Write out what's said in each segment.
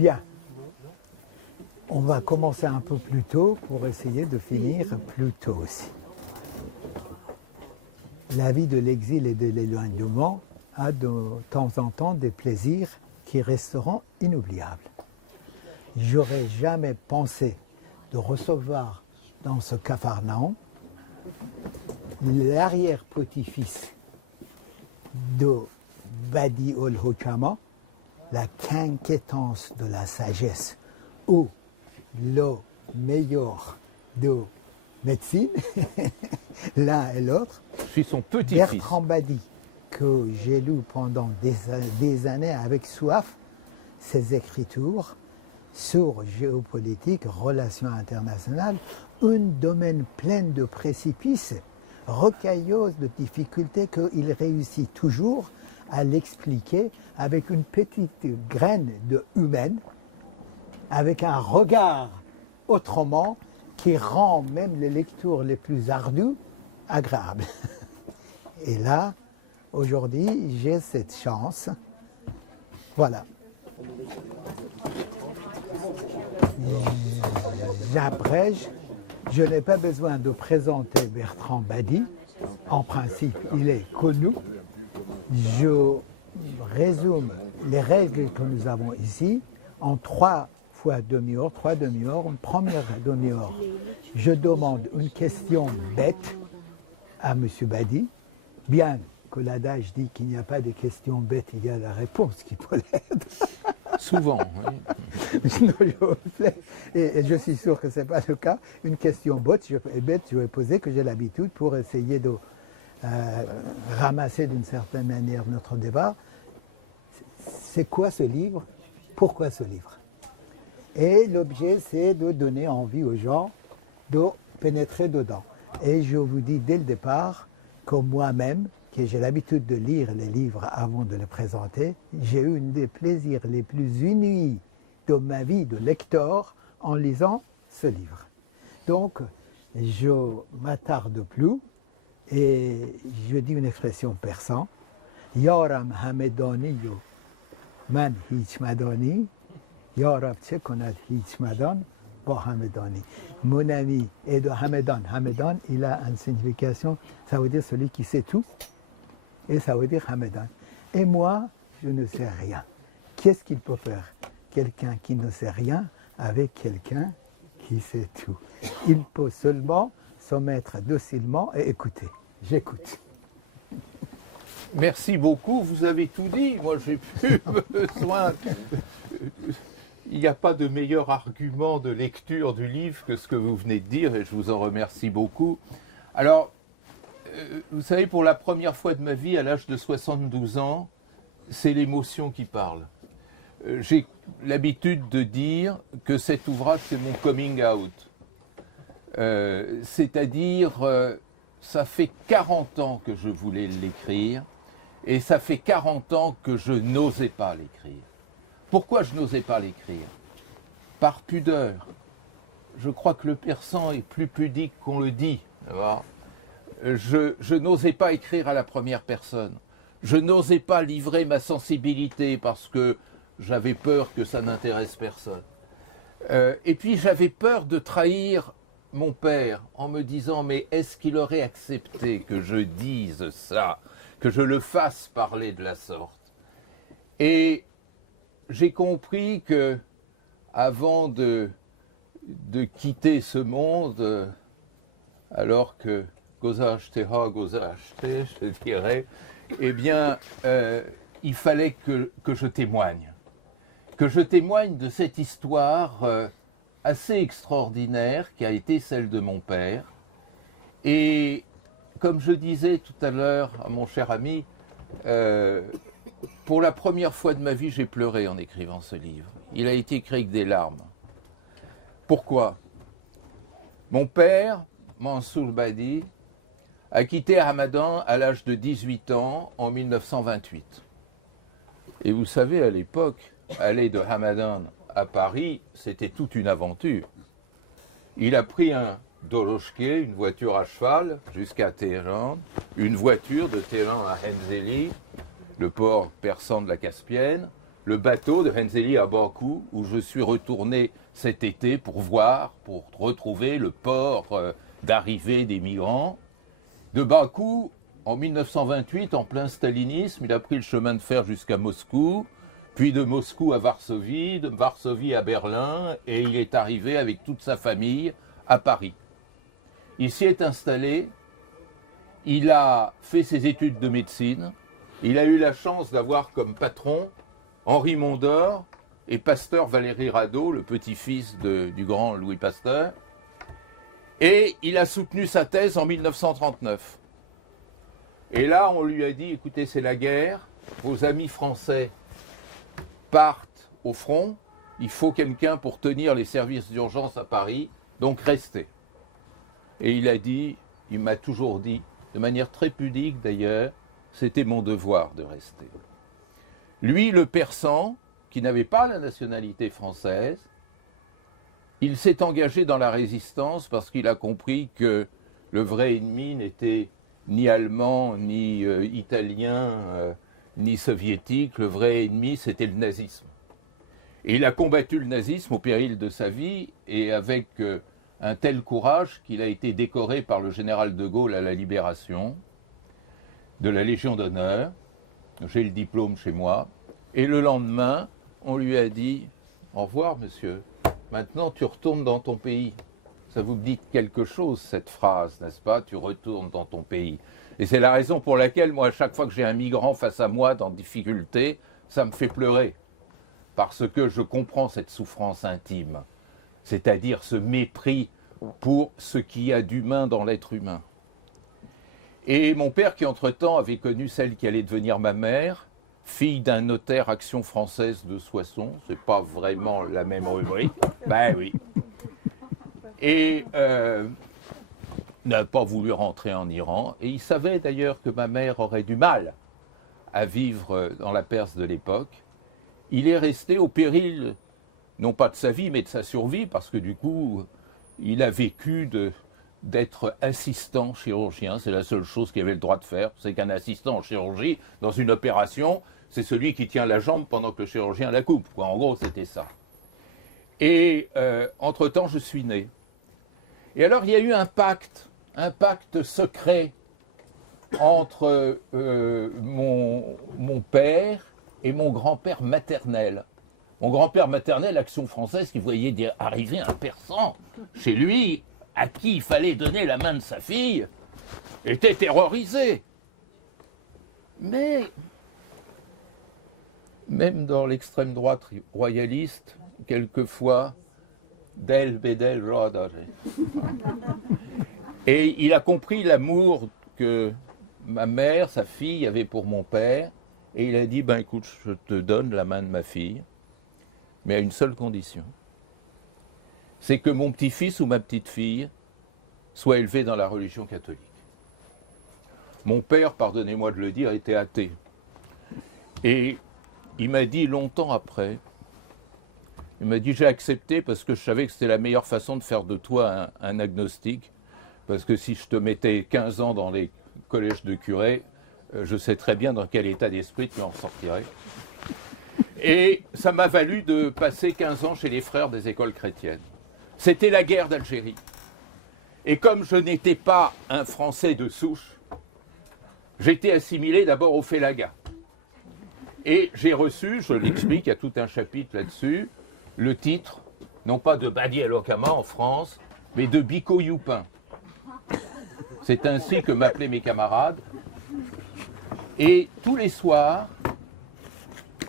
Bien. On va commencer un peu plus tôt pour essayer de finir plus tôt aussi. La vie de l'exil et de l'éloignement a de temps en temps des plaisirs qui resteront inoubliables. J'aurais jamais pensé de recevoir dans ce Capharnaüm l'arrière-petit-fils de Badi ol-Hukama, la quinquétance de la sagesse, ou le meilleur de médecine, l'un et l'autre. Je suis son petit-fils. Bertrand Badi, que j'ai lu pendant des années avec soif, ses écritures sur géopolitique, relations internationales, un domaine plein de précipices, rocailleuses, de difficultés qu'il réussit toujours à l'expliquer avec une petite graine de humaine, avec un regard autrement qui rend même les lectures les plus ardues agréables. Et là, aujourd'hui, j'ai cette chance. Voilà. J'abrège. Je n'ai pas besoin de présenter Bertrand Badi. En principe, il est connu. Je résume les règles que nous avons ici en 3 fois demi-heure, une première demi-heure. Je demande une question bête à M. Badi, bien que l'adage dit qu'il n'y a pas de questions bêtes, il y a la réponse qui peut l'être. Souvent, oui. Et je suis sûr que ce n'est pas le cas. Une question bête, je vais poser, que j'ai l'habitude pour essayer de ramasser d'une certaine manière notre débat. C'est quoi ce livre? Pourquoi ce livre? Et l'objet, c'est de donner envie aux gens de pénétrer dedans. Et je vous dis dès le départ que moi-même, que j'ai l'habitude de lire les livres avant de les présenter, j'ai eu un des plaisirs les plus inouïs de ma vie de lecteur en lisant ce livre. Donc, je m'attarde plus et je dis une expression persan. Yaram hamedani yo man hich madani. Yarab che konad hich madan ba hamedani. Mon ami est de Hamedan. Hamedan, il a une signification, ça veut dire celui qui sait tout. Et ça veut dire Hamedan. Et moi, je ne sais rien. Qu'est-ce qu'il peut faire? Quelqu'un qui ne sait rien avec quelqu'un qui sait tout. Il peut seulement se mettre docilement et écouter. J'écoute. Merci beaucoup, vous avez tout dit. Moi, j'ai plus besoin. Il n'y a pas de meilleur argument de lecture du livre que ce que vous venez de dire, et je vous en remercie beaucoup. Alors, vous savez, pour la première fois de ma vie, à l'âge de 72 ans, c'est l'émotion qui parle. J'ai l'habitude de dire que cet ouvrage, c'est mon coming out. C'est-à-dire, ça fait 40 ans que je voulais l'écrire, et ça fait 40 ans que je n'osais pas l'écrire. Pourquoi je n'osais pas l'écrire? Par pudeur. Je crois que le persan est plus pudique qu'on le dit. Je n'osais pas écrire à la première personne. Je n'osais pas livrer ma sensibilité parce que j'avais peur que ça n'intéresse personne. Et puis j'avais peur de trahir mon père en me disant « Mais est-ce qu'il aurait accepté que je dise ça, que je le fasse parler de la sorte ?» Et j'ai compris que, avant de quitter ce monde, alors que Gozachte ha Gozachte, je dirais, eh bien, il fallait que je témoigne. Que je témoigne de cette histoire assez extraordinaire qui a été celle de mon père. Et comme je disais tout à l'heure à mon cher ami, pour la première fois de ma vie, j'ai pleuré en écrivant ce livre. Il a été écrit avec des larmes. Pourquoi? Mon père, Mansour Badi, a quitté Hamadan à l'âge de 18 ans en 1928. Et vous savez, à l'époque, aller de Hamadan à Paris, c'était toute une aventure. Il a pris un Doroshke, une voiture à cheval, jusqu'à Téhéran, une voiture de Téhéran à Henzeli, le port persan de la Caspienne, le bateau de Henzeli à Bakou, où je suis retourné cet été pour voir, pour retrouver le port d'arrivée des migrants. De Bakou, en 1928, en plein stalinisme, il a pris le chemin de fer jusqu'à Moscou, puis de Moscou à Varsovie, de Varsovie à Berlin, et il est arrivé avec toute sa famille à Paris. Il s'y est installé, il a fait ses études de médecine, il a eu la chance d'avoir comme patron Henri Mondor et Pasteur Valéry Rado, le petit-fils du grand Louis Pasteur, et il a soutenu sa thèse en 1939. Et là, on lui a dit, écoutez, c'est la guerre, vos amis français partent au front, il faut quelqu'un pour tenir les services d'urgence à Paris, donc restez. Et il a dit, il m'a toujours dit, de manière très pudique d'ailleurs, c'était mon devoir de rester. Lui, le persan, qui n'avait pas la nationalité française, il s'est engagé dans la résistance parce qu'il a compris que le vrai ennemi n'était ni allemand, ni italien, ni soviétique. Le vrai ennemi, c'était le nazisme. Et il a combattu le nazisme au péril de sa vie et avec un tel courage qu'il a été décoré par le général de Gaulle à la Libération de la Légion d'honneur. J'ai le diplôme chez moi. Et le lendemain, on lui a dit « Au revoir, monsieur. Maintenant, tu retournes dans ton pays. » Ça vous dit quelque chose, cette phrase, n'est-ce pas? Tu retournes dans ton pays. Et c'est la raison pour laquelle, moi, à chaque fois que j'ai un migrant face à moi dans difficulté, ça me fait pleurer. Parce que je comprends cette souffrance intime, c'est-à-dire ce mépris pour ce qu'il y a d'humain dans l'être humain. Et mon père, qui entre-temps avait connu celle qui allait devenir ma mère, fille d'un notaire Action française de Soissons, c'est pas vraiment la même rubrique, ben oui, et n'a pas voulu rentrer en Iran, et il savait d'ailleurs que ma mère aurait du mal à vivre dans la Perse de l'époque. Il est resté au péril, non pas de sa vie, mais de sa survie, parce que du coup, il a vécu d'être assistant chirurgien. C'est la seule chose qu'il avait le droit de faire. C'est qu'un assistant en chirurgie, dans une opération, c'est celui qui tient la jambe pendant que le chirurgien la coupe, quoi. En gros, c'était ça. Et entre-temps, je suis né. Et alors, il y a eu un pacte secret entre mon père et mon grand-père maternel. Mon grand-père maternel, Action française, qui voyait arriver un persan chez lui, à qui il fallait donner la main de sa fille, était terrorisé. Mais, même dans l'extrême droite royaliste, quelquefois, Del Bedel Rodare. Et il a compris l'amour que ma mère, sa fille, avait pour mon père, et il a dit, ben écoute, je te donne la main de ma fille, mais à une seule condition. C'est que mon petit-fils ou ma petite-fille soit élevé dans la religion catholique. Mon père, pardonnez-moi de le dire, était athée. Et il m'a dit longtemps après, il m'a dit, j'ai accepté parce que je savais que c'était la meilleure façon de faire de toi un agnostique, parce que si je te mettais 15 ans dans les collèges de curés, je sais très bien dans quel état d'esprit tu en sortirais. Et ça m'a valu de passer 15 ans chez les frères des écoles chrétiennes. C'était la guerre d'Algérie. Et comme je n'étais pas un Français de souche, j'étais assimilé d'abord au Félaga. Et j'ai reçu, je l'explique, il y a tout un chapitre là-dessus, le titre, non pas de Badi El Okama en France, mais de Biko Youpin. C'est ainsi que m'appelaient mes camarades. Et tous les soirs,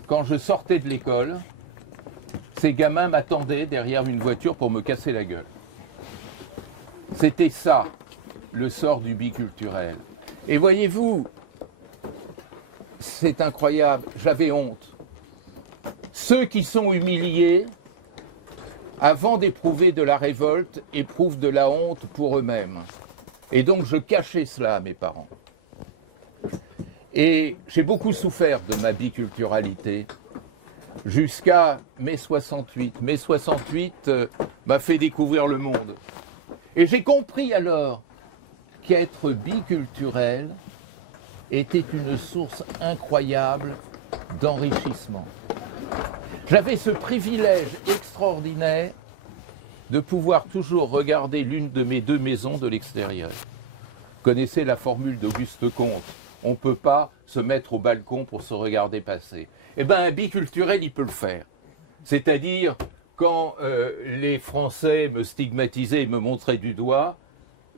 quand je sortais de l'école, ces gamins m'attendaient derrière une voiture pour me casser la gueule. C'était ça, le sort du biculturel. Et voyez-vous, c'est incroyable, j'avais honte. Ceux qui sont humiliés, avant d'éprouver de la révolte, éprouvent de la honte pour eux-mêmes. Et donc je cachais cela à mes parents. Et j'ai beaucoup souffert de ma biculturalité jusqu'à mai 68. Mai 68 m'a fait découvrir le monde. Et j'ai compris alors qu'être biculturel était une source incroyable d'enrichissement. J'avais ce privilège extraordinaire de pouvoir toujours regarder l'une de mes deux maisons de l'extérieur. Vous connaissez la formule d'Auguste Comte, on ne peut pas se mettre au balcon pour se regarder passer. Eh bien, un biculturel, il peut le faire. C'est-à-dire, quand les Français me stigmatisaient et me montraient du doigt,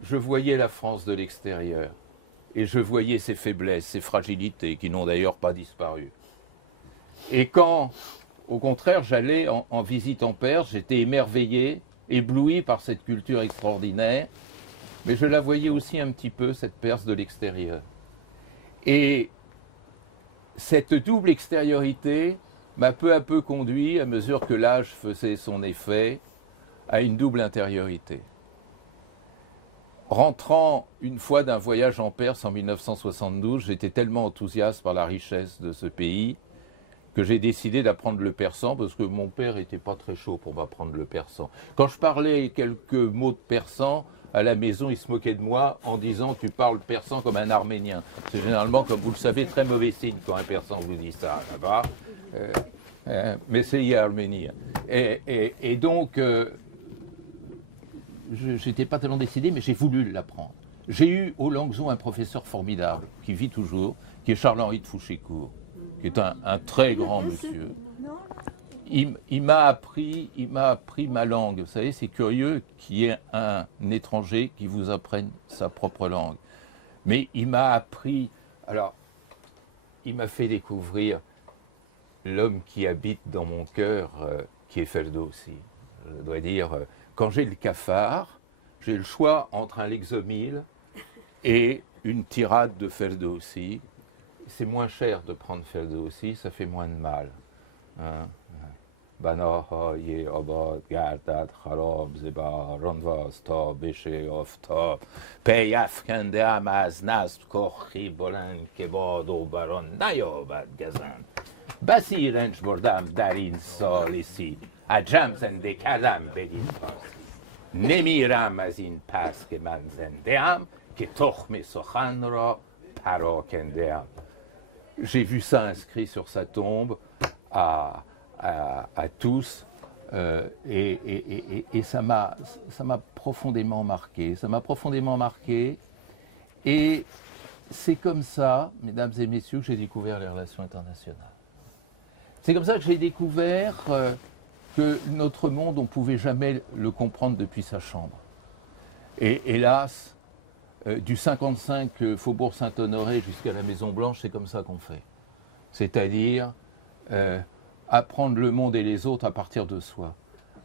je voyais la France de l'extérieur. Et je voyais ses faiblesses, ses fragilités, qui n'ont d'ailleurs pas disparu. Et quand, au contraire, j'allais en visite en Perse, j'étais émerveillé, ébloui par cette culture extraordinaire, mais je la voyais aussi un petit peu, cette Perse de l'extérieur. Et cette double extériorité m'a peu à peu conduit, à mesure que l'âge faisait son effet, à une double intériorité. Rentrant une fois d'un voyage en Perse en 1972, j'étais tellement enthousiaste par la richesse de ce pays que j'ai décidé d'apprendre le persan parce que mon père n'était pas très chaud pour m'apprendre le persan. Quand je parlais quelques mots de persan, à la maison, il se moquait de moi en disant « tu parles persan comme un arménien ». C'est généralement, comme vous le savez, très mauvais signe quand un persan vous dit ça là-bas. Mais c'est arménien. Et donc, je n'étais pas tellement décidé, mais j'ai voulu l'apprendre. J'ai eu au Langzhou un professeur formidable, qui vit toujours, qui est Charles-Henri de Fouchécourt, qui est un très grand monsieur. Il m'a appris ma langue. Vous savez, c'est curieux qu'il y ait un étranger qui vous apprenne sa propre langue. Mais il m'a appris, alors, il m'a fait découvrir l'homme qui habite dans mon cœur, qui est Ferdowsi. Je dois dire, quand j'ai le cafard, j'ai le choix entre un Lexomil et une tirade de Ferdowsi. C'est moins cher de prendre Ferdowsi, ça fait moins de mal. Hein? بناهای آباد گردد خراب زباران واستا بشه آفتاب پی افکنده ام از نصب کخی بلند که باد و بران نیابد گزند بسی رنج بردم در این ثالثی عجم زنده کردم بدین فارسی نمیرم از این پس که من زنده ام که تخم سخن را پراکنده ام. J'ai vu ça inscrit sur sa tombe à tous, et ça m'a profondément marqué. Ça m'a profondément marqué, et c'est comme ça, mesdames et messieurs, que j'ai découvert les relations internationales. C'est comme ça que j'ai découvert que notre monde, on ne pouvait jamais le comprendre depuis sa chambre. Et hélas, du 55 Faubourg Saint-Honoré jusqu'à la Maison-Blanche, c'est comme ça qu'on fait. C'est-à-dire apprendre le monde et les autres à partir de soi.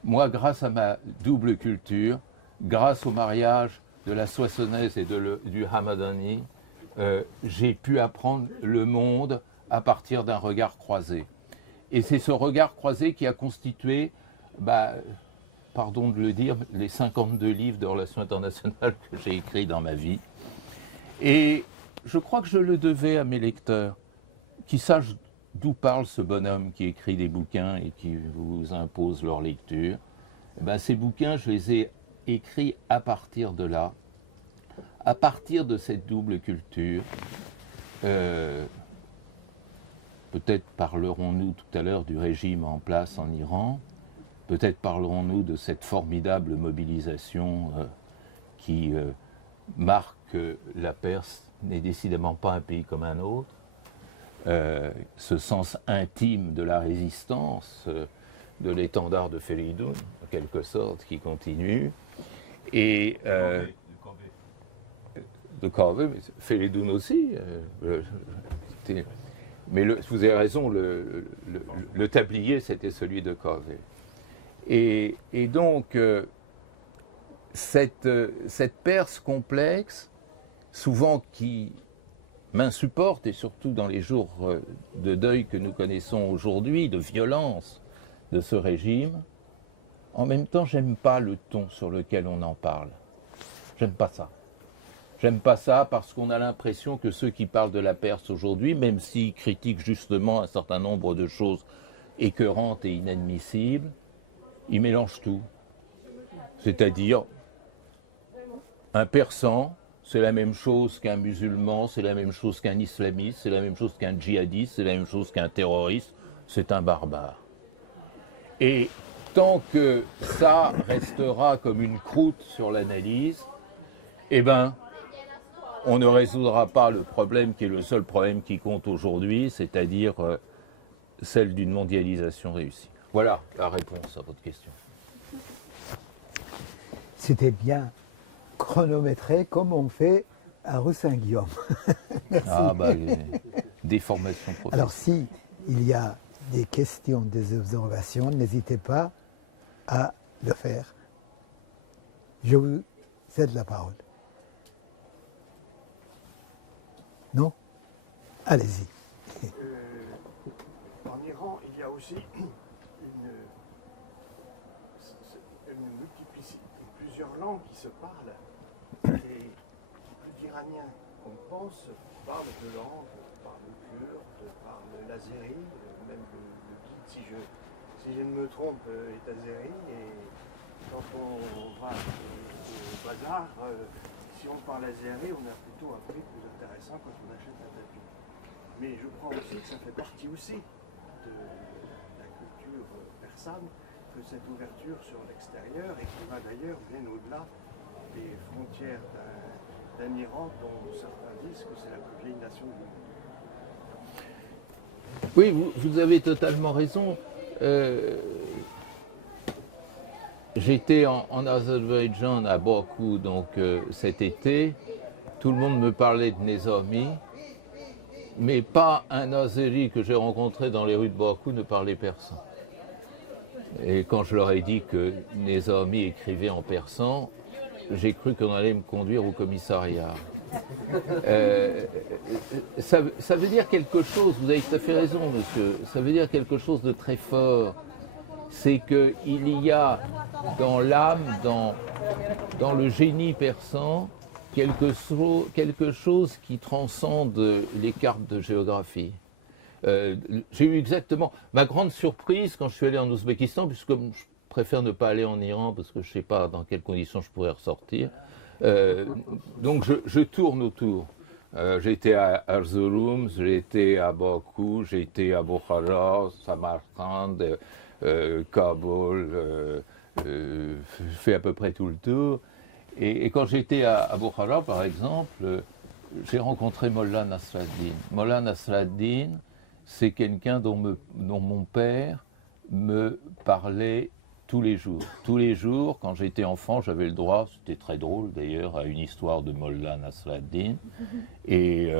Moi, grâce à ma double culture, grâce au mariage de la Soissonnaise et du Hamadani, j'ai pu apprendre le monde à partir d'un regard croisé. Et c'est ce regard croisé qui a constitué, pardon de le dire, les 52 livres de relations internationales que j'ai écrits dans ma vie. Et je crois que je le devais à mes lecteurs, qui sachent d'où parle ce bonhomme qui écrit des bouquins et qui vous impose leur lecture. Ces bouquins, je les ai écrits à partir de là, à partir de cette double culture. Peut-être parlerons-nous tout à l'heure du régime en place en Iran, peut-être parlerons-nous de cette formidable mobilisation qui marque que la Perse n'est décidément pas un pays comme un autre. Ce sens intime de la résistance, de l'étendard de Feridoun, en quelque sorte, qui continue. Et de Corvée, mais Feridoun aussi. Mais vous avez raison, le tablier, c'était celui de Corvée. Et donc, cette Perse complexe, souvent qui m'insupporte, et surtout dans les jours de deuil que nous connaissons aujourd'hui, de violence de ce régime, en même temps, j'aime pas le ton sur lequel on en parle. J'aime pas ça. J'aime pas ça parce qu'on a l'impression que ceux qui parlent de la Perse aujourd'hui, même s'ils critiquent justement un certain nombre de choses écœurantes et inadmissibles, ils mélangent tout. C'est-à-dire, un Persan, c'est la même chose qu'un musulman, c'est la même chose qu'un islamiste, c'est la même chose qu'un djihadiste, c'est la même chose qu'un terroriste, c'est un barbare. Et tant que ça restera comme une croûte sur l'analyse, eh ben, on ne résoudra pas le problème qui est le seul problème qui compte aujourd'hui, c'est-à-dire celle d'une mondialisation réussie. Voilà la réponse à votre question. C'était bien chronométré comme on fait à rue Saint-Guillaume. Merci. Ah bah, des formations professionnelles. Alors si il y a des questions, des observations, n'hésitez pas à le faire. Je vous cède la parole. Non? Allez-y. En Iran, il y a aussi une multiplicité, plusieurs langues qui se parlent. Et plus d'Iraniens qu'on pense parlent de langues, parlent kurde, parlent l'azéri, même le guide, si je ne me trompe, est azéri. Et quand on va au bazar, si on parle azéri, on a plutôt un prix plus intéressant quand on achète un tapis. Mais je crois aussi que ça fait partie aussi de la culture persane, que cette ouverture sur l'extérieur, et qui va d'ailleurs bien au-delà des frontières d'un Iran dont certains disent que c'est la plus vieille nation du monde. Oui, vous avez totalement raison. J'étais en Azerbaïdjan à Bakou donc cet été. Tout le monde me parlait de Nezami, mais pas un Azéri que j'ai rencontré dans les rues de Bakou ne parlait persan. Et quand je leur ai dit que Nezami écrivait en persan, j'ai cru qu'on allait me conduire au commissariat. Ça veut dire quelque chose, vous avez tout à fait raison, monsieur, ça veut dire quelque chose de très fort. C'est qu'il y a dans l'âme, dans le génie persan, quelque chose qui transcende les cartes de géographie. J'ai eu exactement ma grande surprise quand je suis allé en Ouzbékistan, puisque je préfère ne pas aller en Iran parce que je ne sais pas dans quelles conditions je pourrais ressortir. Donc je tourne autour. J'ai été à Erzurum, j'ai été à Bakou, j'ai été à Bukhara, Samarkand, Kaboul, fait à peu près tout le tour. Et quand j'étais à Bukhara, par exemple, j'ai rencontré Mollah Nasraddin. Mollah Nasraddin, c'est quelqu'un dont mon père me parlait tous les jours. Tous les jours, quand j'étais enfant, j'avais le droit, c'était très drôle d'ailleurs, à une histoire de Mollah Nasraddin. Et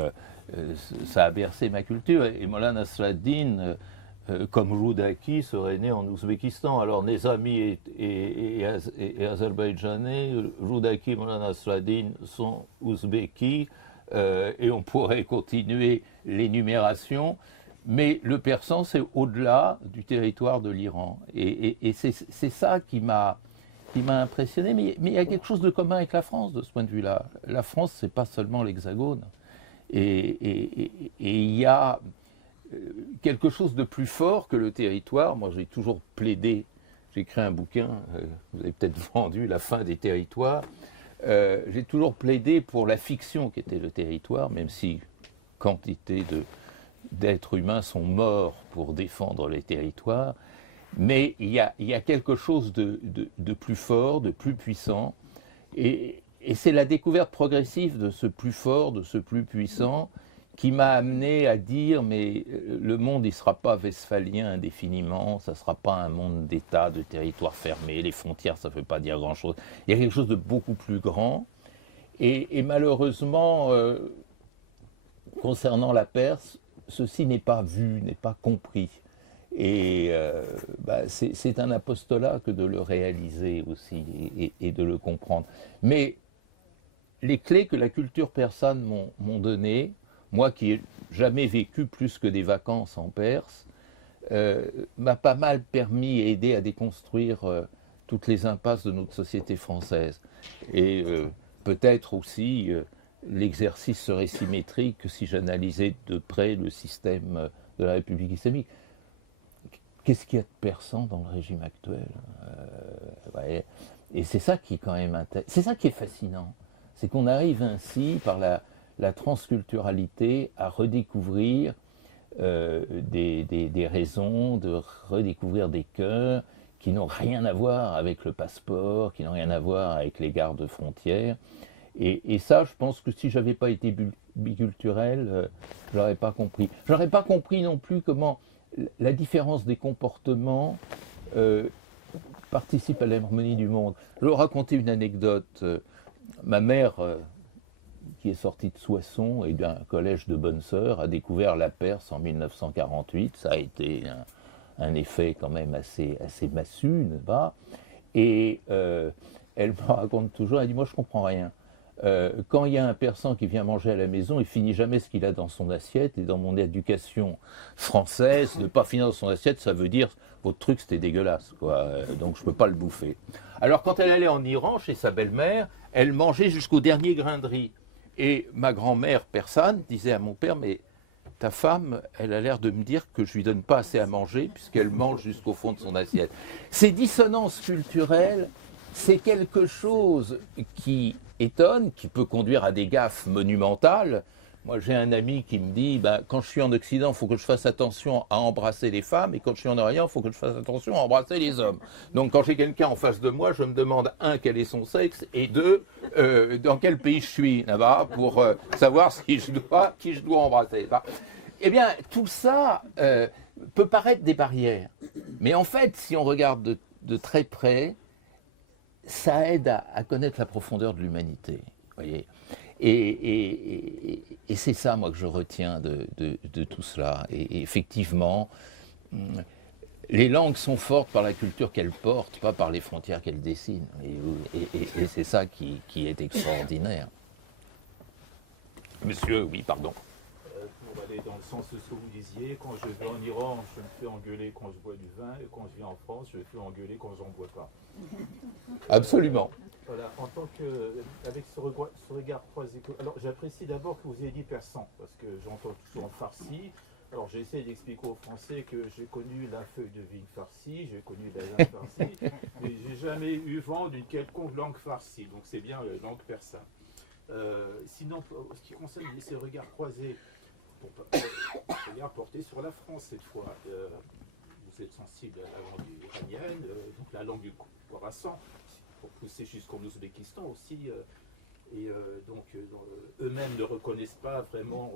ça a bercé ma culture. Et Mollah Nasraddin, comme Roudaki, serait né en Ouzbékistan. Alors Nezami et azerbaïdjanais, Roudaki et Mollah Nasraddin sont ouzbékis, et on pourrait continuer l'énumération. Mais le persan, c'est au-delà du territoire de l'Iran. Et c'est ça qui m'a impressionné. Mais il y a quelque chose de commun avec la France, de ce point de vue-là. La France, c'est pas seulement l'Hexagone. Et il y a quelque chose de plus fort que le territoire. Moi, j'ai toujours plaidé, j'ai écrit un bouquin, vous avez peut-être vendu, La fin des territoires. J'ai toujours plaidé pour la fiction qui était le territoire, même si quantité d'êtres humains sont morts pour défendre les territoires. Mais il y a quelque chose de plus fort, de plus puissant. Et c'est la découverte progressive de ce plus fort, de ce plus puissant, qui m'a amené à dire, mais le monde, il ne sera pas westphalien indéfiniment, ça ne sera pas un monde d'État, de territoire fermé, les frontières, ça ne veut pas dire grand-chose. Il y a quelque chose de beaucoup plus grand. Et malheureusement, concernant la Perse, ceci n'est pas vu, n'est pas compris. Et c'est un apostolat que de le réaliser aussi et de le comprendre. Mais les clés que la culture persane m'ont données, moi qui n'ai jamais vécu plus que des vacances en Perse, m'a pas mal permis et aidé à déconstruire toutes les impasses de notre société française. Et peut-être aussi l'exercice serait symétrique que si j'analysais de près le système de la République islamique. Qu'est-ce qu'il y a de persan dans le régime actuel? Ouais. Et c'est ça qui est quand même c'est ça qui est fascinant. C'est qu'on arrive ainsi, par la transculturalité, à redécouvrir des raisons de redécouvrir des cœurs qui n'ont rien à voir avec le passeport, qui n'ont rien à voir avec les gardes frontières. Et ça, je pense que si j'avais pas été biculturel, je l'aurais pas compris. J'aurais pas compris non plus comment la différence des comportements participe à l'harmonie du monde. Je vais vous raconter une anecdote. Ma mère, qui est sortie de Soissons et d'un collège de bonnes sœurs, a découvert la Perse en 1948. Ça a été un effet quand même assez massu, n'est-ce pas? Et elle me raconte toujours, elle dit, moi je comprends rien. Quand il y a un persan qui vient manger à la maison, il finit jamais ce qu'il a dans son assiette. Et dans mon éducation française, ne pas finir dans son assiette, ça veut dire votre truc c'était dégueulasse, quoi. Donc je peux pas le bouffer. Alors quand elle allait en Iran chez sa belle-mère, elle mangeait jusqu'au dernier grain de riz. Et ma grand-mère persane disait à mon père, mais ta femme, elle a l'air de me dire que je lui donne pas assez à manger puisqu'elle mange jusqu'au fond de son assiette. Ces dissonances culturelles, c'est quelque chose qui étonne, qui peut conduire à des gaffes monumentales. Moi, j'ai un ami qui me dit, quand je suis en Occident, il faut que je fasse attention à embrasser les femmes, et quand je suis en Orient, il faut que je fasse attention à embrasser les hommes. Donc, quand j'ai quelqu'un en face de moi, je me demande, un, quel est son sexe, et deux, dans quel pays je suis, là-bas, pour savoir qui je dois embrasser. Eh bien, tout ça peut paraître des barrières. Mais en fait, si on regarde de très près, ça aide à connaître la profondeur de l'humanité, voyez. Et c'est ça, moi, que je retiens de tout cela. Et effectivement, les langues sont fortes par la culture qu'elles portent, pas par les frontières qu'elles dessinent. Et c'est ça qui est extraordinaire. Monsieur, oui, pardon. Pour aller dans le sens de ce que vous disiez, quand je vais en Iran, je me fais engueuler quand je bois du vin, et quand je viens en France, je me fais engueuler quand j'en bois pas. Absolument. Voilà, en tant que, avec ce regard croisé, alors j'apprécie d'abord que vous ayez dit persan, parce que j'entends toujours en farsi. Alors j'ai essayé d'expliquer aux Français que j'ai connu la feuille de vigne farcie, j'ai connu la langue farcie, mais j'ai jamais eu vent d'une quelconque langue farcie, donc c'est bien la langue persane. Sinon, en ce qui concerne ces regards croisés, regard porté sur la France cette fois. Vous êtes sensible à la langue iranienne, donc la langue du Khorasan, pour pousser jusqu'en Ouzbékistan aussi, donc eux-mêmes ne reconnaissent pas vraiment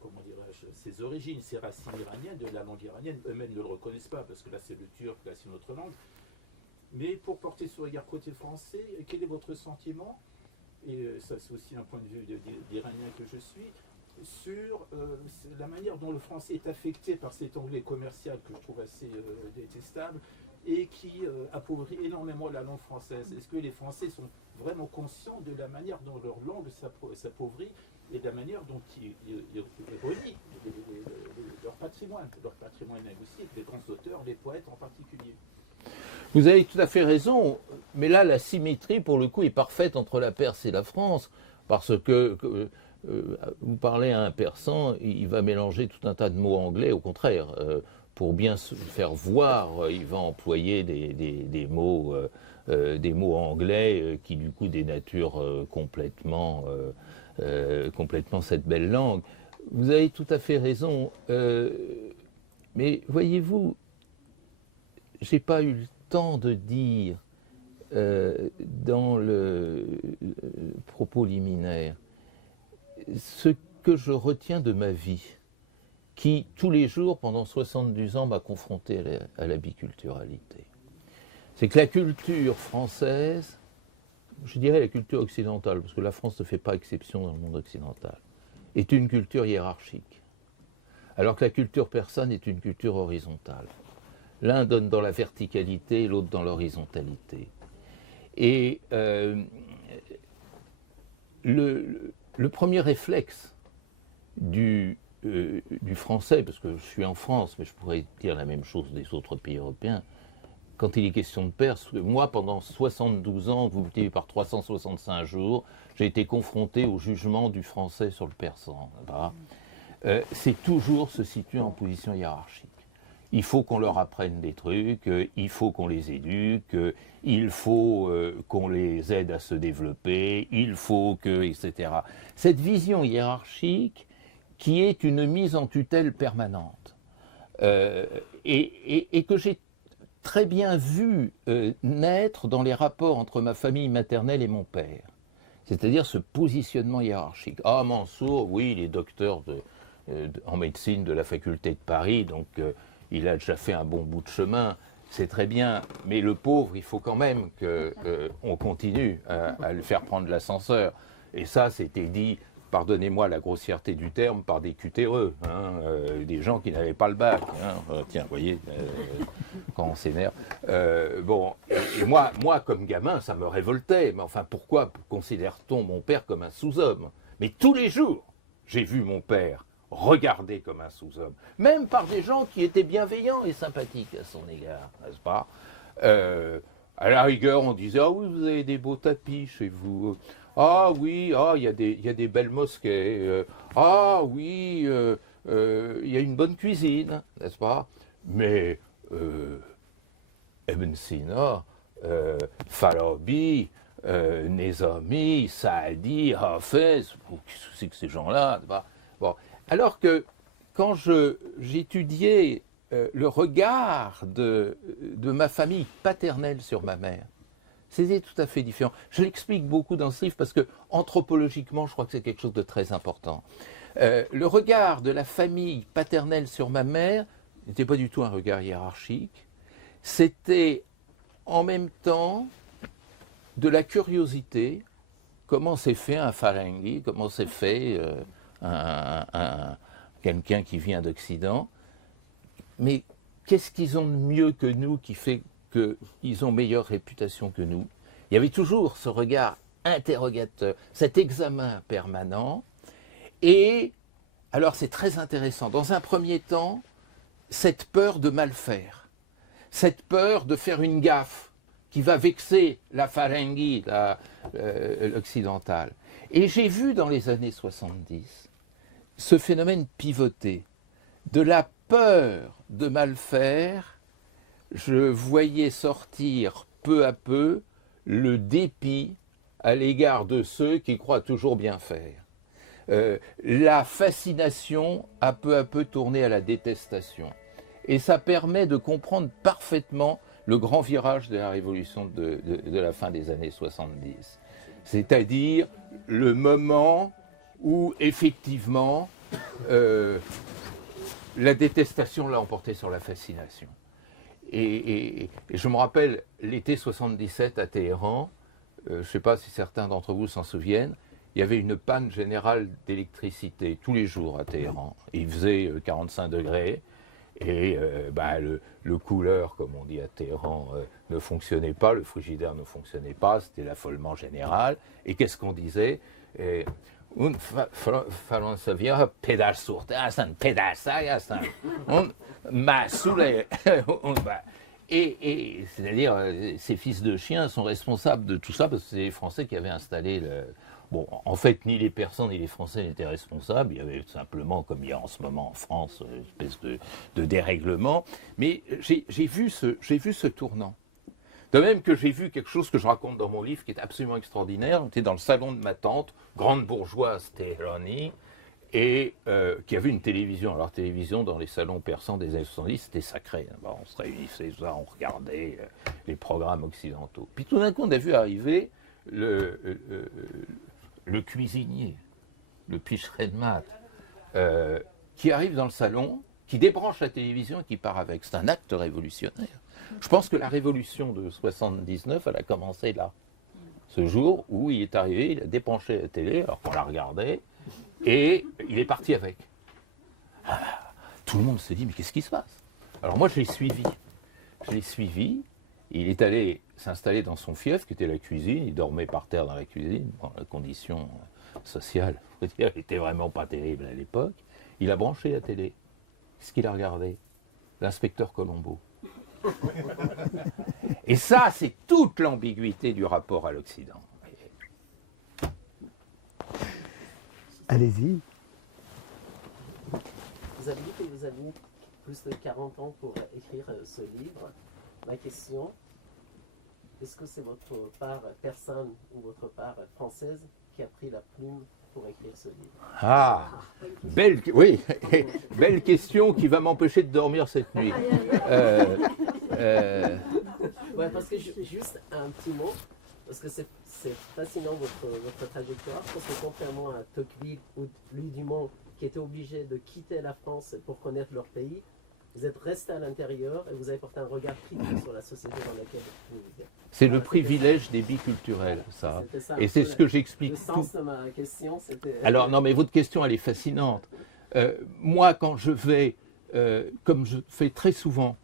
comment dirais-je, ses origines, ses racines iraniennes, de la langue iranienne, eux-mêmes ne le reconnaissent pas, parce que là c'est le turc, là c'est une autre langue. Mais pour porter ce regard côté français, quel est votre sentiment, et ça c'est aussi un point de vue d'Iranien que je suis, sur la manière dont le français est affecté par cet anglais commercial que je trouve assez détestable et qui appauvrit énormément la langue française. Est-ce que les Français sont vraiment conscients de la manière dont leur langue s'appauvrit et de la manière dont ils relient leur patrimoine linguistique, les grands auteurs, les poètes en particulier? Vous avez tout à fait raison, mais là la symétrie pour le coup est parfaite entre la Perse et la France, parce que vous parlez à un persan, il va mélanger tout un tas de mots anglais, au contraire. Pour bien se faire voir, il va employer des mots anglais qui du coup dénaturent complètement cette belle langue. Vous avez tout à fait raison, mais voyez-vous, j'ai pas eu le temps de dire dans le propos liminaire ce que je retiens de ma vie, qui tous les jours pendant 72 ans m'a confronté à la biculturalité. C'est que la culture française, je dirais la culture occidentale, parce que la France ne fait pas exception dans le monde occidental, est une culture hiérarchique, alors que la culture persane est une culture horizontale. L'un donne dans la verticalité, l'autre dans l'horizontalité. Et le premier réflexe du français, parce que je suis en France, mais je pourrais dire la même chose des autres pays européens, quand il est question de Perse, moi pendant 72 ans, vous multipliez par 365 jours, j'ai été confronté au jugement du français sur le persan. C'est toujours se situer en position hiérarchique. Il faut qu'on leur apprenne des trucs, il faut qu'on les éduque, il faut qu'on les aide à se développer, il faut que, etc. Cette vision hiérarchique qui est une mise en tutelle permanente et que j'ai très bien vu naître dans les rapports entre ma famille maternelle et mon père. C'est-à-dire ce positionnement hiérarchique. Ah, Mansour, oui, il est docteur en médecine de la faculté de Paris, donc il a déjà fait un bon bout de chemin, c'est très bien, mais le pauvre, il faut quand même qu'on continue à le faire prendre l'ascenseur. Et ça, c'était dit, pardonnez-moi la grossièreté du terme, par des cutéreux, des gens qui n'avaient pas le bac. Tiens, vous voyez, quand on s'énerve. Bon, et moi, comme gamin, ça me révoltait. Mais enfin, pourquoi considère-t-on mon père comme un sous-homme? Mais tous les jours, j'ai vu mon père regardé comme un sous-homme, même par des gens qui étaient bienveillants et sympathiques à son égard, n'est-ce pas? À la rigueur, on disait « Ah oui, vous avez des beaux tapis chez vous. Ah oui, il y a des belles mosquées. Ah oui, il y a une bonne cuisine, n'est-ce pas ?» Mais Ibn Sina, Farabi, Nezami, Saadi, Hafez, qu'est-ce que c'est que ces gens-là? Bon. Alors que quand j'étudiais le regard de ma famille paternelle sur ma mère, c'était tout à fait différent. Je l'explique beaucoup dans ce livre parce que anthropologiquement, je crois que c'est quelque chose de très important. Le regard de la famille paternelle sur ma mère n'était pas du tout un regard hiérarchique. C'était en même temps de la curiosité. Comment s'est fait un Farangui, comment s'est fait quelqu'un qui vient d'Occident. Mais qu'est-ce qu'ils ont de mieux que nous qui fait qu'ils ont meilleure réputation que nous? Il y avait toujours ce regard interrogateur, cet examen permanent. Et alors c'est très intéressant. Dans un premier temps, cette peur de mal faire, cette peur de faire une gaffe qui va vexer la Farangui, l'occidentale. Et j'ai vu dans les années 70 ce phénomène pivoter. De la peur de mal faire, je voyais sortir peu à peu le dépit à l'égard de ceux qui croient toujours bien faire. La fascination a peu à peu tourné à la détestation. Et ça permet de comprendre parfaitement le grand virage de la révolution de la fin des années 70. C'est-à-dire le moment où, effectivement, la détestation l'a emporté sur la fascination. Et je me rappelle l'été 77 à Téhéran, je ne sais pas si certains d'entre vous s'en souviennent, il y avait une panne générale d'électricité tous les jours à Téhéran. Il faisait 45 degrés et le couleur, comme on dit à Téhéran, ne fonctionnait pas, le frigidaire ne fonctionnait pas, c'était l'affolement général. Et qu'est-ce qu'on disait? Un Français pédale sur terre, c'est un pédale ça, un massoulé. Et c'est-à-dire, ces fils de chiens sont responsables de tout ça parce que c'est les Français qui avaient installé le. Bon, en fait, ni les Persans ni les Français n'étaient responsables. Il y avait simplement, comme il y a en ce moment en France, une espèce de dérèglement. Mais j'ai vu ce tournant. De même que j'ai vu quelque chose que je raconte dans mon livre qui est absolument extraordinaire. On était dans le salon de ma tante, grande bourgeoise téhérani, et qui avait une télévision. Alors, télévision dans les salons persans des années 70, c'était sacré. Bon, on se réunissait, on regardait les programmes occidentaux. Puis tout d'un coup, on a vu arriver le cuisinier, le picheret-mat, qui arrive dans le salon, qui débranche la télévision et qui part avec. C'est un acte révolutionnaire. Je pense que la révolution de 79, elle a commencé là. Ce jour où il est arrivé, il a débranché la télé, alors qu'on la regardait, et il est parti avec. Tout le monde se dit, mais qu'est-ce qui se passe? Alors moi, je l'ai suivi. Il est allé s'installer dans son fief, qui était la cuisine. Il dormait par terre dans la cuisine. Bon, la condition sociale, faut dire, elle n'était vraiment pas terrible à l'époque. Il a branché la télé. Qu'est-ce qu'il a regardé? L'inspecteur Colombo. Et ça, c'est toute l'ambiguïté du rapport à l'Occident. Allez-y. Vous avez dit que vous avez mis plus de 40 ans pour écrire ce livre. Ma question, est-ce que c'est votre part persane ou votre part française qui a pris la plume pour écrire ce livre? Ah, oui, belle question qui va m'empêcher de dormir cette nuit. Ouais, parce que juste un petit mot, parce que c'est fascinant votre trajectoire, parce que contrairement à Tocqueville ou Louis Dumont, qui étaient obligés de quitter la France pour connaître leur pays, vous êtes resté à l'intérieur et vous avez porté un regard critique sur la société dans laquelle vous vivez. C'est le privilège des biculturels, ça. Ça, Et c'est ce que j'explique. Le sens de ma question, c'était... Alors, non, mais votre question, elle est fascinante. Moi, quand je vais, comme je fais très souvent,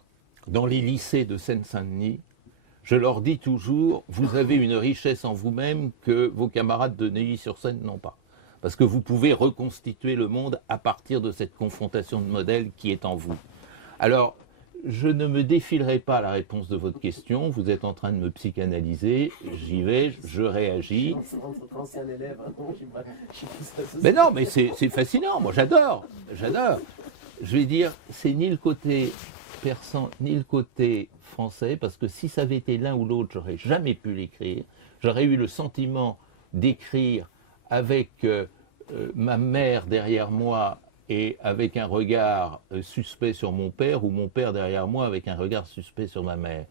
dans les lycées de Seine-Saint-Denis, je leur dis toujours, vous avez une richesse en vous-même que vos camarades de Neuilly-sur-Seine n'ont pas. Parce que vous pouvez reconstituer le monde à partir de cette confrontation de modèles qui est en vous. Alors, je ne me défilerai pas la réponse de votre question. Vous êtes en train de me psychanalyser. J'y vais, je réagis. Ancien élève, Mais non, mais c'est fascinant. Moi, j'adore. Je vais dire, c'est ni le côté persan, ni le côté français, parce que si ça avait été l'un ou l'autre, j'aurais jamais pu l'écrire. J'aurais eu le sentiment d'écrire avec ma mère derrière moi et avec un regard suspect sur mon père, ou mon père derrière moi avec un regard suspect sur ma mère.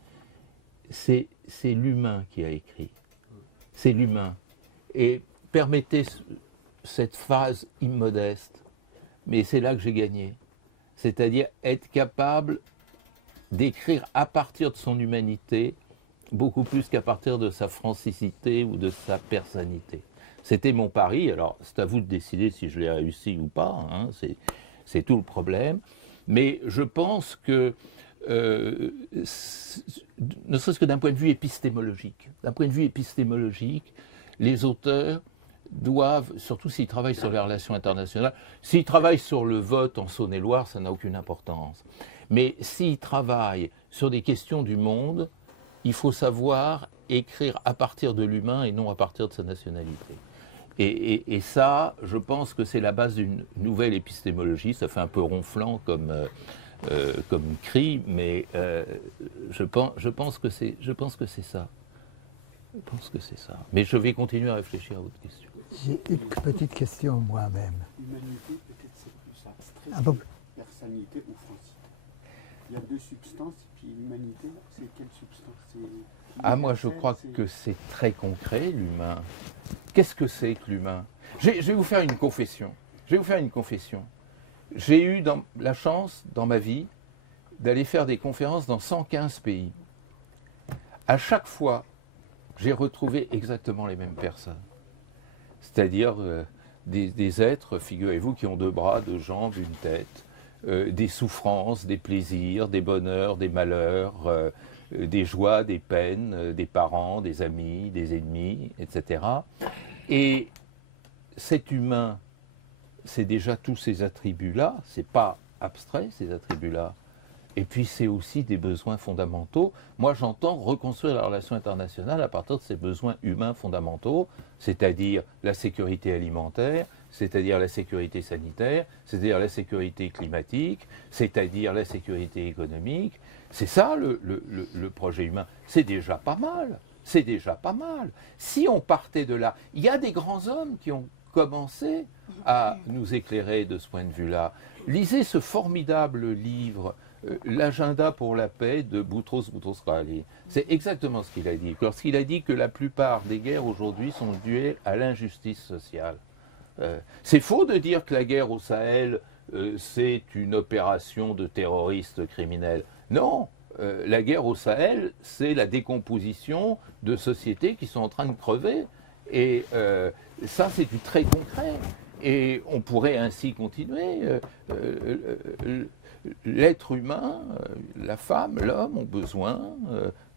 C'est l'humain qui a écrit. C'est l'humain. Et permettez cette phrase immodeste, mais c'est là que j'ai gagné. C'est-à-dire être capable d'écrire à partir de son humanité, beaucoup plus qu'à partir de sa francicité ou de sa personnalité. C'était mon pari, alors c'est à vous de décider si je l'ai réussi ou pas, hein, c'est tout le problème. Mais je pense que, ne serait-ce que d'un point de vue épistémologique, les auteurs doivent, surtout s'ils travaillent sur les relations internationales, s'ils travaillent sur le vote en Saône-et-Loire, ça n'a aucune importance. Mais s'ils travaillent sur des questions du monde, il faut savoir écrire à partir de l'humain et non à partir de sa nationalité. Et ça, je pense que c'est la base d'une nouvelle épistémologie. Ça fait un peu ronflant comme cri, mais je pense que c'est ça. Je pense que c'est ça. Mais je vais continuer à réfléchir à votre question. J'ai une petite question moi-même. Humanité, peut-être c'est plus abstrait. Ah bon? Personnalité ou francité. Il y a deux substances, et puis l'humanité, c'est quelle substance? Ah, moi je crois que c'est très concret, l'humain. Qu'est-ce que c'est que l'humain? Je vais vous faire une confession. J'ai eu la chance, dans ma vie, d'aller faire des conférences dans 115 pays. À chaque fois, j'ai retrouvé exactement les mêmes personnes. C'est-à-dire des êtres, figurez-vous, qui ont 2 bras, 2 jambes, une tête, des souffrances, des plaisirs, des bonheurs, des malheurs, des joies, des peines, des parents, des amis, des ennemis, etc. Et cet humain, c'est déjà tous ces attributs-là, c'est pas abstrait ces attributs-là. Et puis c'est aussi des besoins fondamentaux. Moi j'entends reconstruire la relation internationale à partir de ces besoins humains fondamentaux, c'est-à-dire la sécurité alimentaire, c'est-à-dire la sécurité sanitaire, c'est-à-dire la sécurité climatique, c'est-à-dire la sécurité économique. C'est ça le projet humain. C'est déjà pas mal. Si on partait de là, il y a des grands hommes qui ont commencé à nous éclairer de ce point de vue-là. Lisez ce formidable livre, L'agenda pour la paix de Boutros Boutros-Ghali. C'est exactement ce qu'il a dit. Lorsqu'il a dit que la plupart des guerres aujourd'hui sont dues à l'injustice sociale. C'est faux de dire que la guerre au Sahel, c'est une opération de terroristes criminels. Non, la guerre au Sahel, c'est la décomposition de sociétés qui sont en train de crever. Et ça, c'est du très concret. Et on pourrait ainsi continuer. L'être humain, la femme, l'homme ont besoin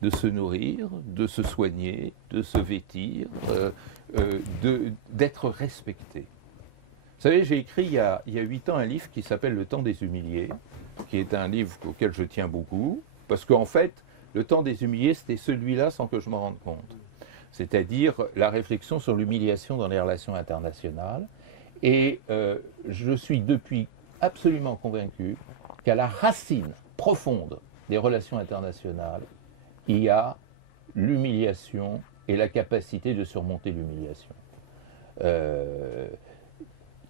de se nourrir, de se soigner, de se vêtir, d'être respectés. Vous savez, j'ai écrit il y a 8 ans un livre qui s'appelle Le temps des humiliés, qui est un livre auquel je tiens beaucoup, parce qu'en fait, le temps des humiliés, c'était celui-là sans que je m'en rende compte. C'est-à-dire la réflexion sur l'humiliation dans les relations internationales. Et je suis depuis absolument convaincu qu'à la racine profonde des relations internationales, il y a l'humiliation et la capacité de surmonter l'humiliation.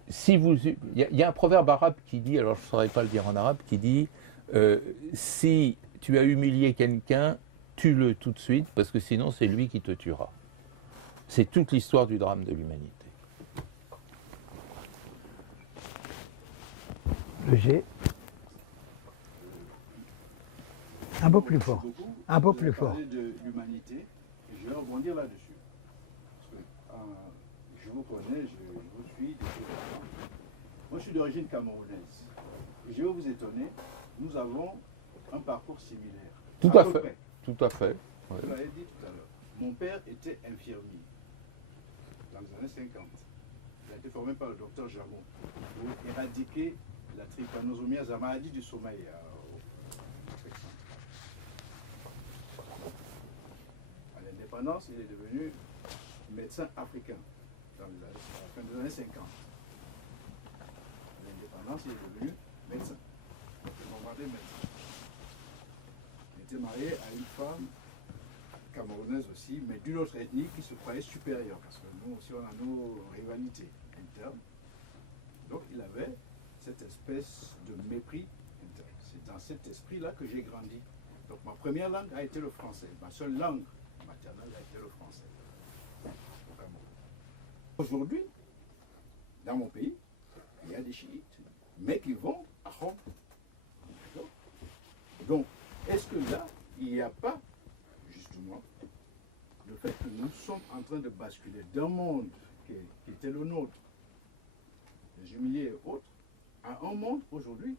y a un proverbe arabe qui dit, alors je ne saurais pas le dire en arabe, qui dit si tu as humilié quelqu'un, tue-le tout de suite, parce que sinon c'est lui qui te tuera. C'est toute l'histoire du drame de l'humanité. Le G. Un peu plus fort. Merci beaucoup. Un peu Vous plus avez fort. parlé de l'humanité, et je vais rebondir là-dessus. Parce que je vous connais, je vous suis depuis longtemps. Moi, je suis d'origine camerounaise. Et je vais vous étonner, nous avons un parcours similaire. Tout à peu fait. près. Tout à fait. Ouais. Vous l'avez dit tout à l'heure. Mon père était infirmier dans les années 50. Il a été formé par le docteur Jamon pour éradiquer la trypanosomiase, la maladie du sommeil. À l'indépendance, il est devenu médecin africain dans les années, à la fin des années 50. À l'indépendance, il est devenu médecin. Bombardé médecin. Il était marié à une femme camerounaise aussi, mais d'une autre ethnie qui se croyait supérieure, parce que nous aussi on a nos rivalités internes. Donc il avait cette espèce de mépris interne. C'est dans cet esprit-là que j'ai grandi. Donc ma première langue a été le français. Ma seule langue maternelle a été le français. Au Cameroun. Aujourd'hui, dans mon pays, il y a des chiites, mais qui vont à Rome. D'accord. Donc, est-ce que là, il n'y a pas, justement, le fait que nous sommes en train de basculer d'un monde qui était le nôtre, les humiliés et autres, à un monde aujourd'hui,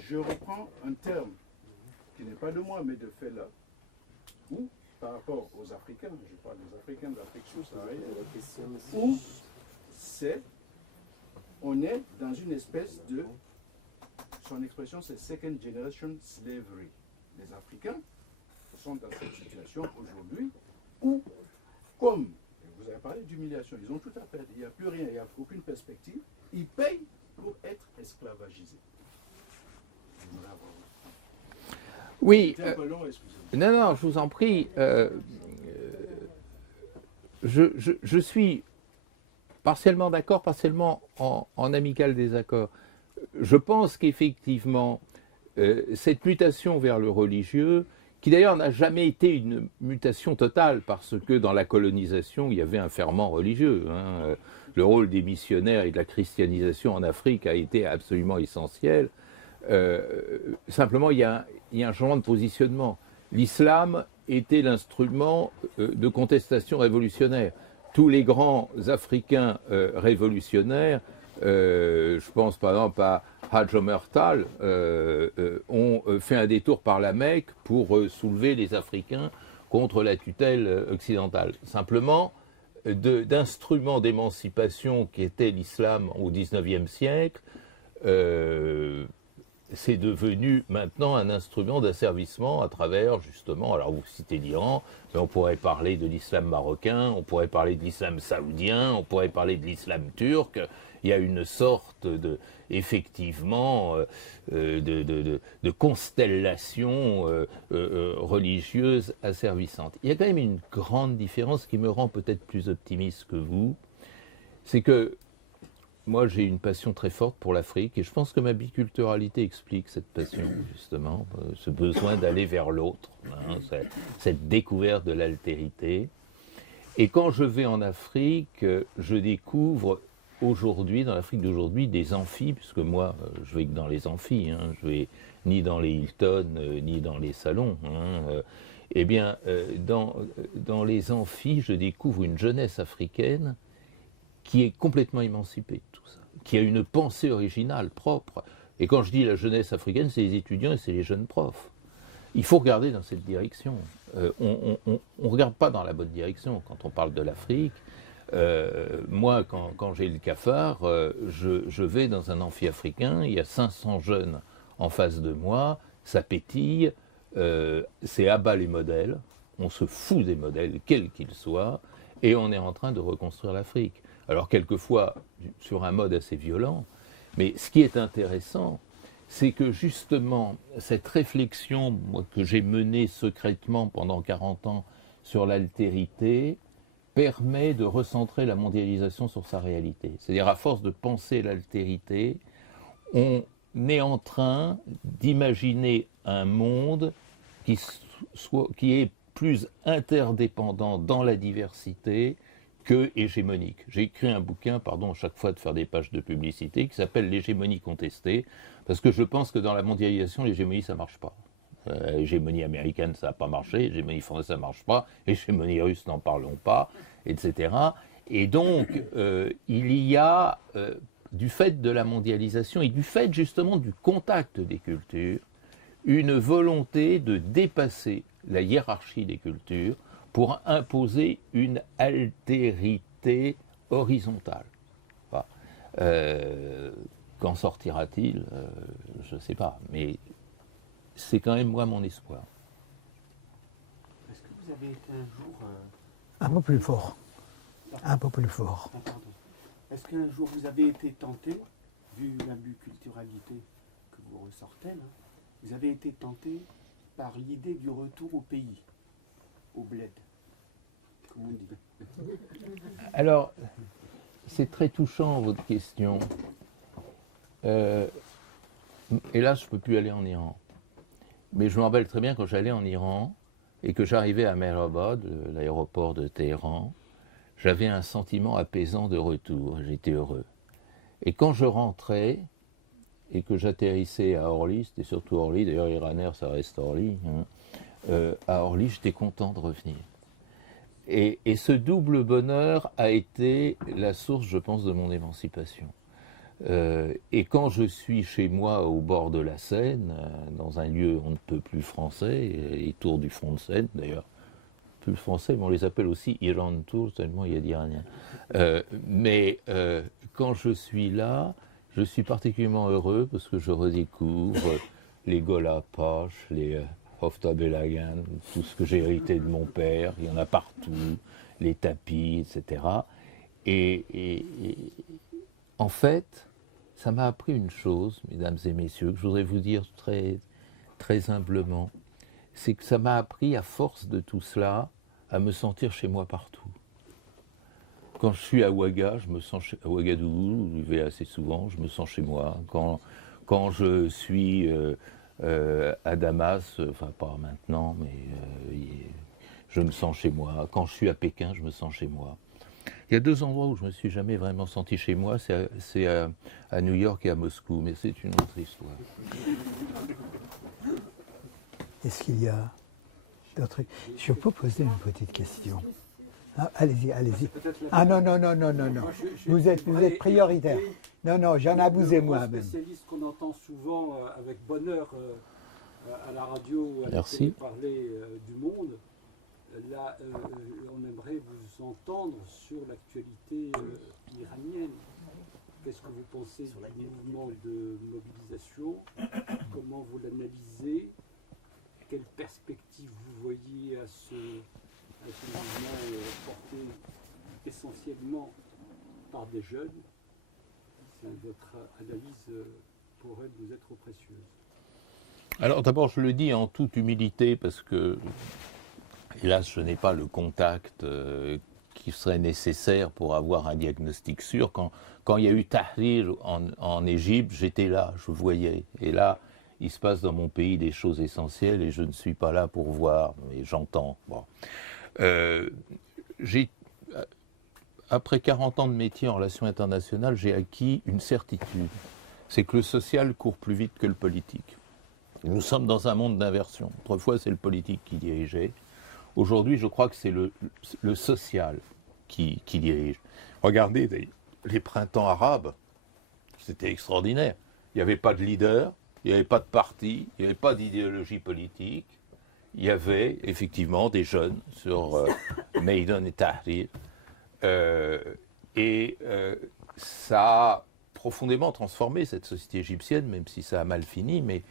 je reprends un terme qui n'est pas de moi, mais de Fela, où, par rapport aux Africains, je parle des Africains d'Afrique subsaharienne, où on est dans une espèce de, son expression c'est second generation slavery. Les Africains sont dans cette situation aujourd'hui où, comme vous avez parlé d'humiliation, ils ont tout à perdre, il n'y a plus rien, il n'y a aucune perspective, ils payent pour être esclavagisés. Oui. C'était un peu long, excusez-moi. Non, je vous en prie. Je suis partiellement d'accord, partiellement en amical désaccord. Je pense qu'effectivement, cette mutation vers le religieux, qui d'ailleurs n'a jamais été une mutation totale, parce que dans la colonisation, il y avait un ferment religieux. Hein. Le rôle des missionnaires et de la christianisation en Afrique a été absolument essentiel. Simplement, il y a un changement de positionnement. L'islam était l'instrument de contestation révolutionnaire. Tous les grands Africains révolutionnaires, je pense par exemple à Hadj Omer Tall, ont fait un détour par la Mecque pour soulever les Africains contre la tutelle occidentale. Simplement, d'instruments d'émancipation qui était l'islam au XIXe siècle, c'est devenu maintenant un instrument d'asservissement à travers, justement, alors vous citez l'Iran, mais on pourrait parler de l'islam marocain, on pourrait parler de l'islam saoudien, on pourrait parler de l'islam turc. Il y a une sorte de, effectivement, de constellation religieuse asservissante. Il y a quand même une grande différence qui me rend peut-être plus optimiste que vous, c'est que moi, j'ai une passion très forte pour l'Afrique et je pense que ma biculturalité explique cette passion, justement, ce besoin d'aller vers l'autre, hein, cette découverte de l'altérité. Et quand je vais en Afrique, je découvre aujourd'hui, dans l'Afrique d'aujourd'hui, des amphis, puisque moi, je vais que dans les amphis, hein, je vais ni dans les Hilton, ni dans les salons. Hein, eh bien, dans les amphis, je découvre une jeunesse africaine qui est complètement émancipée de tout ça, qui a une pensée originale, propre. Et quand je dis la jeunesse africaine, c'est les étudiants et c'est les jeunes profs. Il faut regarder dans cette direction. On ne regarde pas dans la bonne direction quand on parle de l'Afrique. Moi, quand j'ai le cafard, je vais dans un amphi africain, il y a 500 jeunes en face de moi, ça pétille, c'est à bas les modèles, on se fout des modèles, quels qu'ils soient, et on est en train de reconstruire l'Afrique. Alors quelquefois sur un mode assez violent, mais ce qui est intéressant, c'est que justement cette réflexion moi, que j'ai menée secrètement pendant 40 ans sur l'altérité permet de recentrer la mondialisation sur sa réalité. C'est-à-dire, à force de penser l'altérité, on est en train d'imaginer un monde qui est plus interdépendant dans la diversité que hégémonique. J'ai écrit un bouquin, pardon, à chaque fois de faire des pages de publicité, qui s'appelle L'hégémonie contestée, parce que je pense que dans la mondialisation, l'hégémonie, ça ne marche pas. L'hégémonie américaine, ça n'a pas marché, l'hégémonie française, ça ne marche pas, l'hégémonie russe, n'en parlons pas, etc. Et donc, il y a, du fait de la mondialisation et du fait justement du contact des cultures, une volonté de dépasser la hiérarchie des cultures pour imposer une altérité horizontale. Enfin, qu'en sortira-t-il je ne sais pas, mais c'est quand même moi mon espoir. Est-ce que vous avez été un jour... Un peu plus fort. Un peu plus fort. Ah, pardon. Est-ce qu'un jour vous avez été tenté, vu la biculturalité que vous ressortez, là, vous avez été tenté par l'idée du retour au pays, au bled, comme on dit? Alors, c'est très touchant votre question. Hélas, je ne peux plus aller en Iran. Mais je me rappelle très bien quand j'allais en Iran et que j'arrivais à Mehrabad, l'aéroport de Téhéran, j'avais un sentiment apaisant de retour, j'étais heureux. Et quand je rentrais et que j'atterrissais à Orly, c'était surtout Orly, d'ailleurs Ryanair ça reste Orly, à Orly j'étais content de revenir. Et ce double bonheur a été la source, je pense, de mon émancipation. Et quand je suis chez moi au bord de la Seine, dans un lieu on ne peut plus français, et tour du front de Seine d'ailleurs, plus français, mais on les appelle aussi Iran Tour, tellement il y a d'Iraniens. Mais quand je suis là, je suis particulièrement heureux parce que je redécouvre les Golapash, les Hofta Belagan, tout ce que j'ai hérité de mon père, il y en a partout, les tapis, etc. Et en fait, ça m'a appris une chose, mesdames et messieurs, que je voudrais vous dire très, très humblement, c'est que ça m'a appris, à force de tout cela, à me sentir chez moi partout. Quand je suis à Ouaga, je me sens à Ouagadougou, je vais assez souvent, je me sens chez moi. Quand je suis à Damas, enfin pas maintenant, mais je me sens chez moi. Quand je suis à Pékin, je me sens chez moi. Il y a deux endroits où je ne me suis jamais vraiment senti chez moi, c'est à New York et à Moscou, mais c'est une autre histoire. Est-ce qu'il y a d'autres... Je peux poser une petite question. Ah, allez-y, allez-y. Ah non, non, non, non, non, non. Vous êtes prioritaire. Non, non, j'en abusais moi-même. Spécialiste qu'on entend souvent avec bonheur à la radio ou à la Merci. télé parler du monde. Là, on aimerait vous entendre sur l'actualité iranienne. Qu'est-ce que vous pensez du mouvement de mobilisation? Comment vous l'analysez? Quelle perspective vous voyez à ce mouvement porté essentiellement par des jeunes? Votre analyse pourrait nous être précieuse. Alors d'abord, je le dis en toute humilité parce que, hélas, je n'ai pas le contact qui serait nécessaire pour avoir un diagnostic sûr. Quand il y a eu Tahrir en Égypte, j'étais là, je voyais. Et là, il se passe dans mon pays des choses essentielles et je ne suis pas là pour voir, mais j'entends. Bon. Après 40 ans de métier en relations internationales, j'ai acquis une certitude. C'est que le social court plus vite que le politique. Nous sommes dans un monde d'inversion. Autrefois, c'est le politique qui dirigeait. Aujourd'hui, je crois que c'est le social qui dirige. Regardez les printemps arabes, c'était extraordinaire. Il n'y avait pas de leader, il n'y avait pas de parti, il n'y avait pas d'idéologie politique. Il y avait effectivement des jeunes sur Maidan et Tahrir. Ça a profondément transformé cette société égyptienne, même si ça a mal fini, mais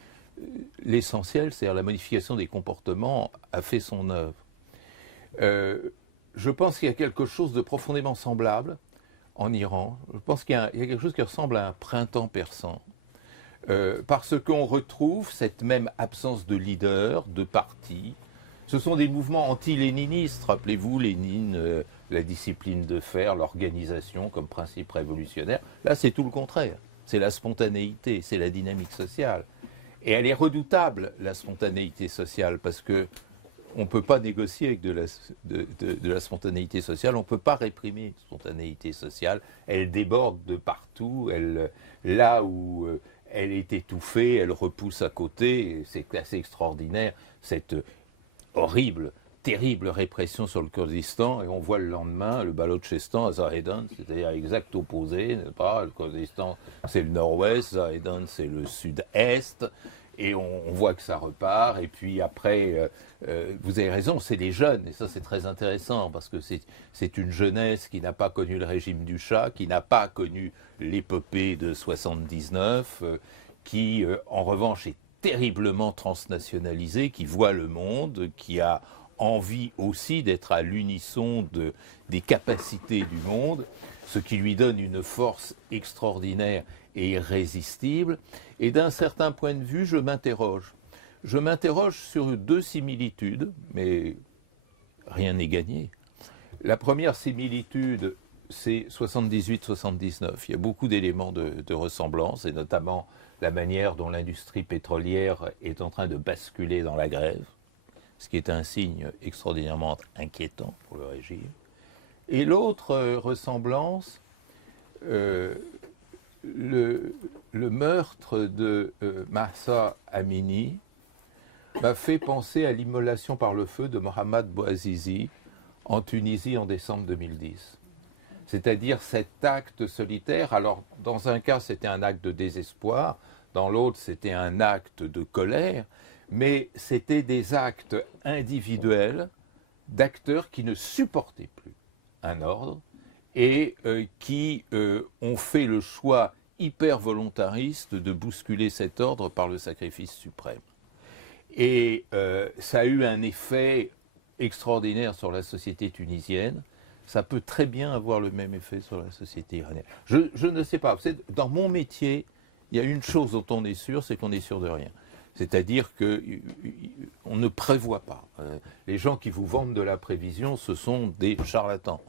l'essentiel, c'est-à-dire la modification des comportements, a fait son œuvre. Je pense qu'il y a quelque chose de profondément semblable en Iran. Je pense qu'il y a quelque chose qui ressemble à un printemps persan. Parce qu'on retrouve cette même absence de leader, de parti, Ce sont des mouvements anti-léninistes. Rappelez-vous, Lénine, la discipline de fer, l'organisation comme principe révolutionnaire. Là, c'est tout le contraire. C'est la spontanéité, c'est la dynamique sociale. Et elle est redoutable, la spontanéité sociale, parce que on ne peut pas négocier avec de la spontanéité sociale, on ne peut pas réprimer une spontanéité sociale. Elle déborde de partout, là où elle est étouffée, elle repousse à côté. C'est assez extraordinaire, cette horrible, terrible répression sur le Kurdistan, et on voit le lendemain le Baloutchistan à Zahedan, c'est-à-dire l'exact opposé, n'est-ce pas? Le Kurdistan, c'est le nord-ouest, Zahedan, c'est le sud-est, et on voit que ça repart, et puis après, vous avez raison, c'est les jeunes, et ça c'est très intéressant, parce que c'est une jeunesse qui n'a pas connu le régime du Shah, qui n'a pas connu l'épopée de 79, qui, en revanche, est terriblement transnationalisée, qui voit le monde, qui a envie aussi d'être à l'unisson des capacités du monde, ce qui lui donne une force extraordinaire et irrésistible. Et d'un certain point de vue, je m'interroge. Je m'interroge sur deux similitudes, mais rien n'est gagné. La première similitude, c'est 78-79. Il y a beaucoup d'éléments de ressemblance, et notamment la manière dont l'industrie pétrolière est en train de basculer dans la grève, ce qui est un signe extraordinairement inquiétant pour le régime. Et l'autre ressemblance, le meurtre de Mahsa Amini m'a fait penser à l'immolation par le feu de Mohamed Bouazizi en Tunisie en décembre 2010. C'est-à-dire cet acte solitaire. Alors, dans un cas, c'était un acte de désespoir, dans l'autre, c'était un acte de colère, mais c'était des actes individuels d'acteurs qui ne supportaient plus un ordre et qui ont fait le choix hyper volontariste de bousculer cet ordre par le sacrifice suprême. Et ça a eu un effet extraordinaire sur la société tunisienne. Ça peut très bien avoir le même effet sur la société iranienne. Je ne sais pas. Dans mon métier, il y a une chose dont on est sûr, c'est qu'on est sûr de rien. C'est-à-dire qu'on ne prévoit pas. Les gens qui vous vendent de la prévision, ce sont des charlatans.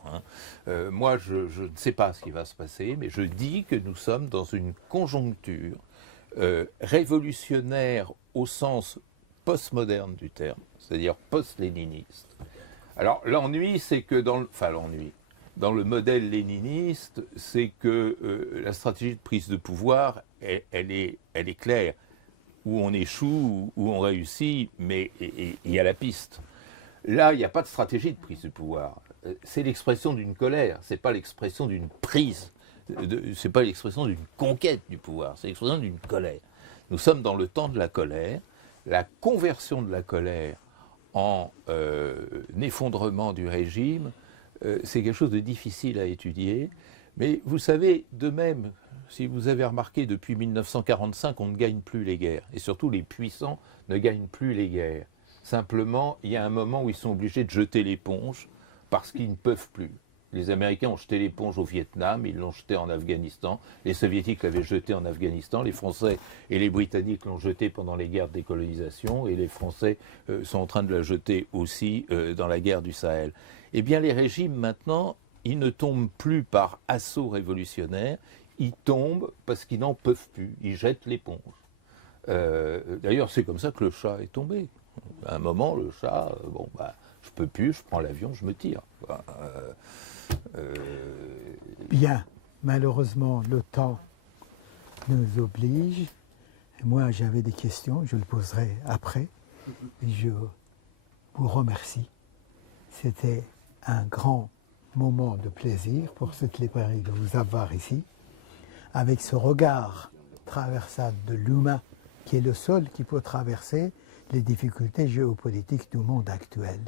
Moi, je ne sais pas ce qui va se passer, mais je dis que nous sommes dans une conjoncture révolutionnaire au sens postmoderne du terme, c'est-à-dire post-léniniste. Alors, l'ennui, c'est que dans le modèle léniniste, c'est que la stratégie de prise de pouvoir, elle est claire. Où on échoue, où on réussit, mais il y a la piste. Là, il n'y a pas de stratégie de prise de pouvoir. C'est l'expression d'une colère, c'est pas l'expression d'une prise, c'est pas l'expression d'une conquête du pouvoir, c'est l'expression d'une colère. Nous sommes dans le temps de la colère. La conversion de la colère en effondrement du régime, c'est quelque chose de difficile à étudier. Mais vous savez, de même, si vous avez remarqué, depuis 1945, on ne gagne plus les guerres. Et surtout, les puissants ne gagnent plus les guerres. Simplement, il y a un moment où ils sont obligés de jeter l'éponge parce qu'ils ne peuvent plus. Les Américains ont jeté l'éponge au Vietnam, ils l'ont jeté en Afghanistan. Les Soviétiques l'avaient jeté en Afghanistan. Les Français et les Britanniques l'ont jeté pendant les guerres de décolonisation. Et les Français sont en train de la jeter aussi dans la guerre du Sahel. Eh bien, les régimes, maintenant, ils ne tombent plus par assaut révolutionnaire, ils tombent parce qu'ils n'en peuvent plus, ils jettent l'éponge. D'ailleurs, c'est comme ça que le Shah est tombé. À un moment, le Shah, je peux plus, je prends l'avion, je me tire. Bien, malheureusement, le temps nous oblige. Moi, j'avais des questions, je le poserai après. Je vous remercie. C'était un grand moment de plaisir pour cette librairie de vous avoir ici, avec ce regard traversant de l'humain, qui est le seul qui peut traverser les difficultés géopolitiques du monde actuel.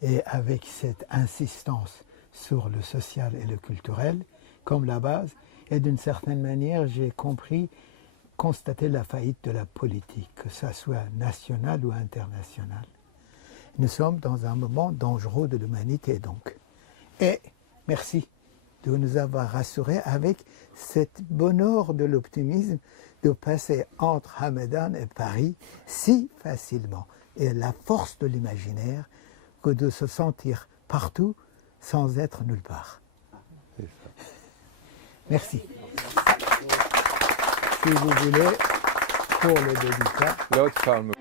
Et avec cette insistance sur le social et le culturel comme la base, et d'une certaine manière, j'ai constaté la faillite de la politique, que ça soit nationale ou internationale. Nous sommes dans un moment dangereux de l'humanité, donc. Et merci de nous avoir rassurés avec cette bonheur de l'optimisme de passer entre Hamadan et Paris si facilement. et la force de l'imaginaire que de se sentir partout sans être nulle part. Merci. Si vous voulez, pour le dédicat. L'autre parle.